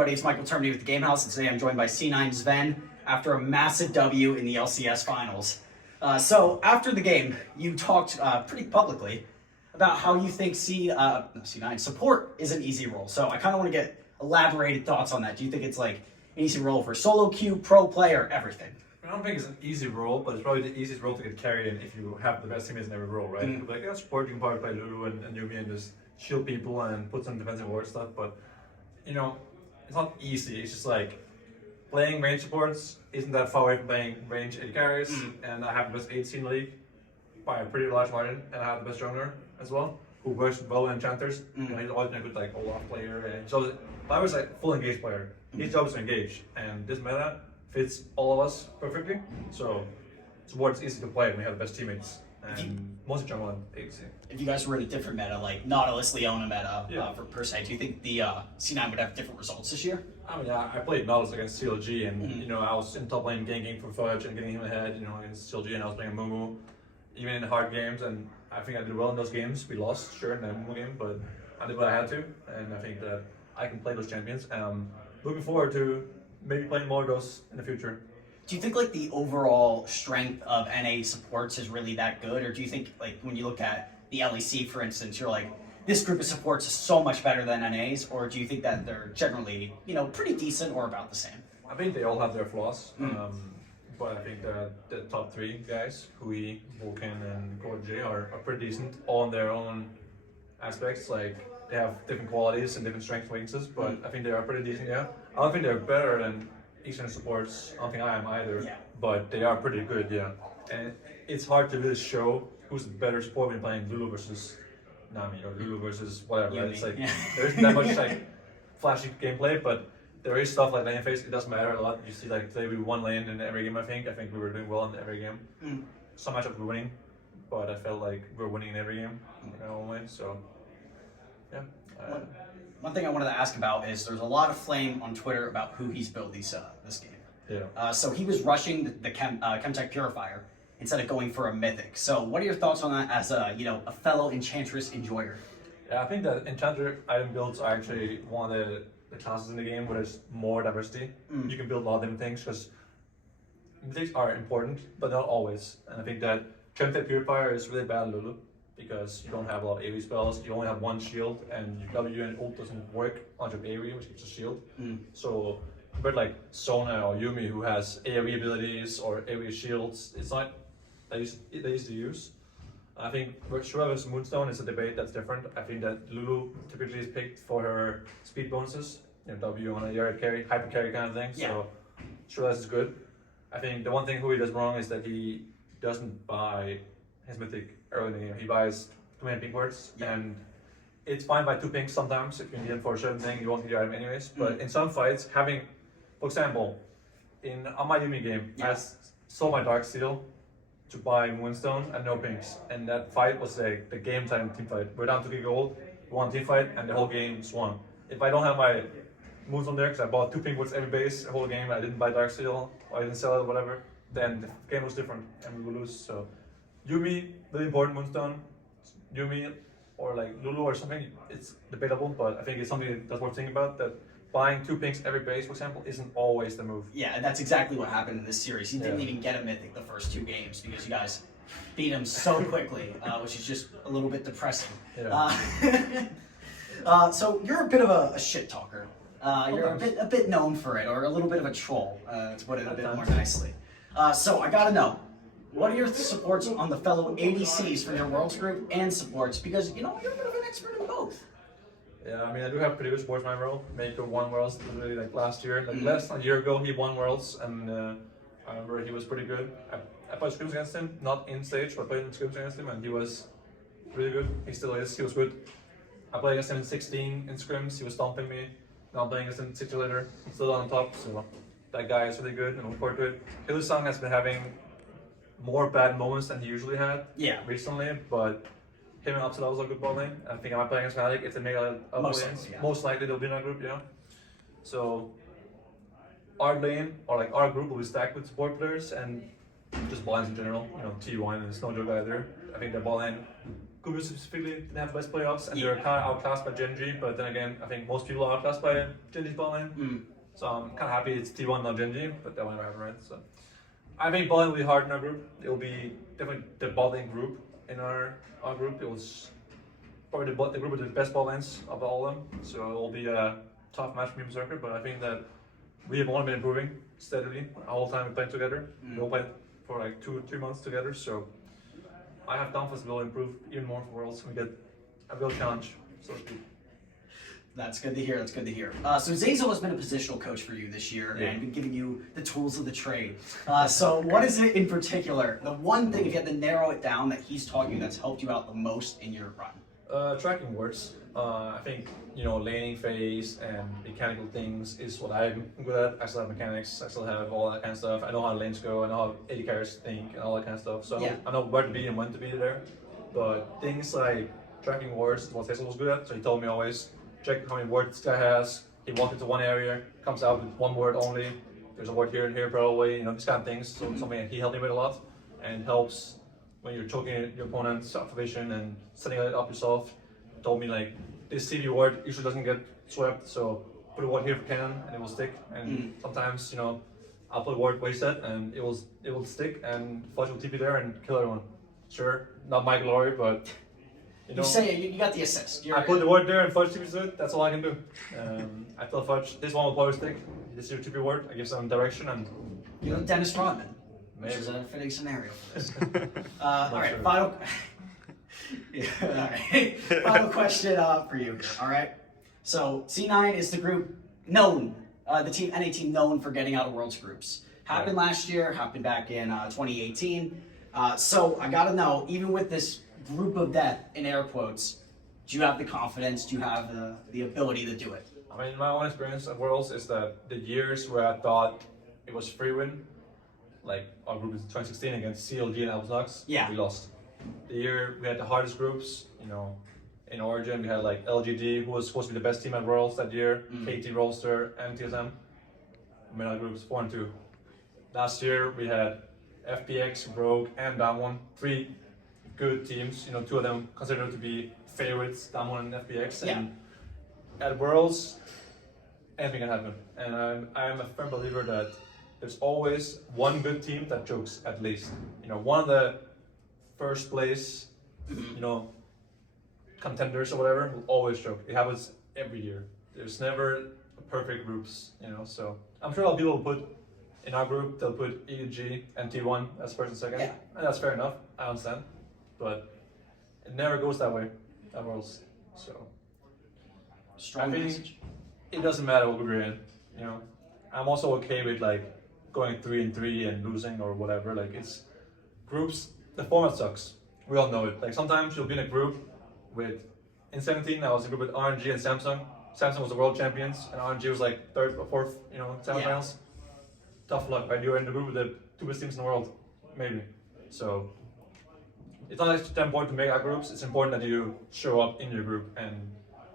everybody, it's Michael Termini with the Game House, and today I'm joined by C9 Zven after a massive W in the LCS finals. So after the game, you talked pretty publicly about how you think C9 support is an easy role. So I kind of want to get elaborated thoughts on that. Do you think it's like an easy role for solo queue, pro player, everything? I don't think it's an easy role, but it's probably the easiest role to get carried in if you have the best teammates in every role, right? You could be like, yeah, support, you can probably play Lulu and Yuumi and just shield people and put some defensive ward stuff, but you know, it's not easy. It's just like playing range supports isn't that far away from playing range AD carries, and I have the best ADC in the league by a pretty large margin, and I have the best jungler as well, who works well with enchanters. You know, he's always been a good like Olaf player, and so I was like full engaged player. His job is to engage, and this meta fits all of us perfectly. So support's easy to play when we have the best teammates. And mostly jungle and ADC. If you guys were in a different meta, like Nautilus, Leona meta, per se, do you think the C9 would have different results this year? I mean, I played Nautilus against CLG, and you know, I was in top lane ganking for Fudge and getting him ahead, you know, against CLG, and I was playing Mumu, even in hard games, and I think I did well in those games. We lost, sure, in the Mumu game, but I did what I had to, and I think that I can play those champions, and I'm looking forward to maybe playing more of those in the future. Do you think like the overall strength of NA supports is really that good, or do you think like when you look at the LEC, for instance, you're like, this group of supports is so much better than NAs, or do you think that they're generally, you know, pretty decent or about the same? I think they all have their flaws, but I think the top three guys, Hui, Vulcan, and J are pretty decent, all in their own aspects. Like they have different qualities and different strengths and weaknesses, but I think they are pretty decent. Yeah, I don't think they're better than Eastern supports. I don't think I am either, but they are pretty good. Yeah, and it's hard to really show who's the better support when playing Lulu versus Nami or Lulu versus whatever. Right? It's like there isn't that much like flashy gameplay, but there is stuff like lane phase. It doesn't matter a lot. You see, like today we won lane in every game. I think we were doing well in every game. Some matchups we were winning, but I felt like we were winning in every game in our own way. So yeah. One thing I wanted to ask about is there's a lot of flame on Twitter about who he's built this game. Yeah. So he was rushing the Chemtech Purifier instead of going for a Mythic. So what are your thoughts on that as a a fellow Enchantress enjoyer? Yeah, I think that Enchanter item builds are actually one of the classes in the game where there's more diversity. You can build a lot of different things because Mythics are important, but not always. And I think that Chemtech Purifier is really bad in Lulu, because you don't have a lot of AoE spells, you only have one shield, and your W and ult doesn't work on your AoE, which gives a shield. So, but like Sona or Yuumi, who has AoE abilities or AoE shields, it's not that easy to use. I think Shura vs Moonstone is a debate that's different. I think that Lulu typically is picked for her speed bonuses, W on a yard carry, hyper carry kind of thing. So Shura is good. I think the one thing Hui does wrong is that he doesn't buy his mythic early in the game. He buys too many pink words, and it's fine by 2 pinks sometimes. If you need them for a certain thing, you won't get your item anyways. But in some fights, having, for example, on my Yuumi game, I sold my Dark Seal to buy Moonstone and no pinks, and that fight was like the game time team fight. We're down to get gold, we won team fight, and the whole game swung. If I don't have my Moonstone there, because I bought 2 pink words every base the whole game, I didn't buy Dark Seal, or I didn't sell it, whatever, then the game was different, and we would lose. So Yuumi, really important Moonstone. Yuumi or like Lulu or something, it's debatable, but I think it's something that's worth thinking about, that buying 2 pinks every base, for example, isn't always the move. Yeah, and that's exactly what happened in this series. He didn't even get a Mythic the first 2 games because you guys beat him so quickly, which is just a little bit depressing. So you're a bit of a shit talker. You're a bit known for it, or a little bit of a troll, to put it a bit more nicely. So I gotta know, what are your supports on the fellow ADCs for your Worlds group and supports? Because, you're a bit of an expert in both. Yeah, I mean, I do have pretty good sports in my role. Mako won Worlds literally like last year. Like less than a year ago, he won Worlds, and I remember he was pretty good. I played scrims against him, not in stage, but I played in scrims against him, and he was really good. He still is, he was good. I played against him in 16 in scrims, he was stomping me. Now I'm playing against him 6 years later, he's still on top, so that guy is really good, and I'm looking forward to it. Hillsong has been having more bad moments than he usually had recently, but him and Upside was a good ball lane. I think I might play against Fnatic if they make a most likely they'll be in our group, So our lane or like our group will be stacked with support players and just blinds in general. T1 and it's no joke either. I think the ball line Google specifically didn't have the best playoffs, and they're kind of outclassed by Genji. But then again, I think most people are outclassed by Genji's ball line. So I'm kind of happy it's T1 not Genji, but that will never happen, right? So I think ball line will be hard in our group. It will be definitely the ball line group in our group. It was probably the group with the best ball lines of all of them. So it will be a tough match for Berserker, but I think that we have only been improving steadily the whole time we played together. We all played for like 2-3 months together, so I have confidence we'll improve even more for Worlds when we get a real challenge, so to speak. That's good to hear. That's good to hear. So Zazel has been a positional coach for you this year and been giving you the tools of the trade. So what is it in particular, the one thing, if you had to narrow it down, that he's taught you that's helped you out the most in your run? Tracking words. I think, laning phase and mechanical things is what I'm good at. I still have mechanics, I still have all that kind of stuff. I know how lanes go, I know how AD carries think and all that kind of stuff. So I know where to be and when to be there. But things like tracking words is what Tesla was good at. So he told me always, check how many words this guy has. He walked into one area, comes out with one word only. There's a word here and here probably, these kind of things. So something he helped me with a lot and helps when you're choking your opponent's vision and setting it up yourself. He told me like, this CV word usually doesn't get swept, so put a word here if you can and it will stick. And sometimes, I'll put a word wasted and it will stick and Fudge will TP there and kill everyone. Sure, not my glory, but you say you got the assist. I put the word there and Fudge TPs it, that's all I can do. I tell Fudge, this one will probably stick. This is your TP word, I give some direction and... You're like Dennis Rodman, which is a fitting scenario for this. Alright, final... Alright, final question for you here, alright? So, C9 is the group known, the NA team known for getting out of Worlds groups. Happened last year, happened back in 2018. So, I gotta know, even with this group of death, in air quotes, do you have the confidence, do you have the ability to do it? I mean, my own experience at Worlds is that the years where I thought it was free win, like our group in 2016 against CLG and Alpsnox, we lost. The year we had the hardest groups, in Origin we had like LGD, who was supposed to be the best team at Worlds that year, KT, Rolster, and TSM. We made our groups 4-2. Last year we had FPX, Rogue, and Damwon, 3 good teams. 2 of them considered to be favorites, Damwon and FPX. And at Worlds, anything can happen. And I'm a firm believer that there's always one good team that chokes at least. One of the first place, contenders or whatever will always choke. It happens every year. There's never perfect groups, so I'm sure a lot of people will put in our group, they'll put EG and T1 as first and second. And that's fair enough, I understand. But it never goes that way at Worlds. So Strong message. It doesn't matter what group you're in, I'm also okay with like going 3-3 and losing or whatever. Like it's groups, the format sucks. We all know it. Like sometimes you'll be in a group with, in 17 I was in a group with RNG and Samsung. Samsung was the world champions and RNG was like 3rd or 4th, semifinals. Tough luck, right? You're in the group with the 2 best teams in the world, maybe. So it's not that important to make our groups, it's important that you show up in your group. And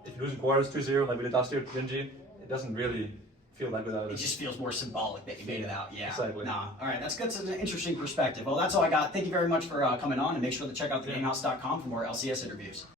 if you lose in quarters 2-0 like we did last year with Genji, it doesn't really feel like without it. It just feels more symbolic that you made it out. Exactly. Nah. All right, that's good. That's an interesting perspective. Well, that's all I got. Thank you very much for coming on, and make sure to check out thegamehouse.com for more LCS interviews.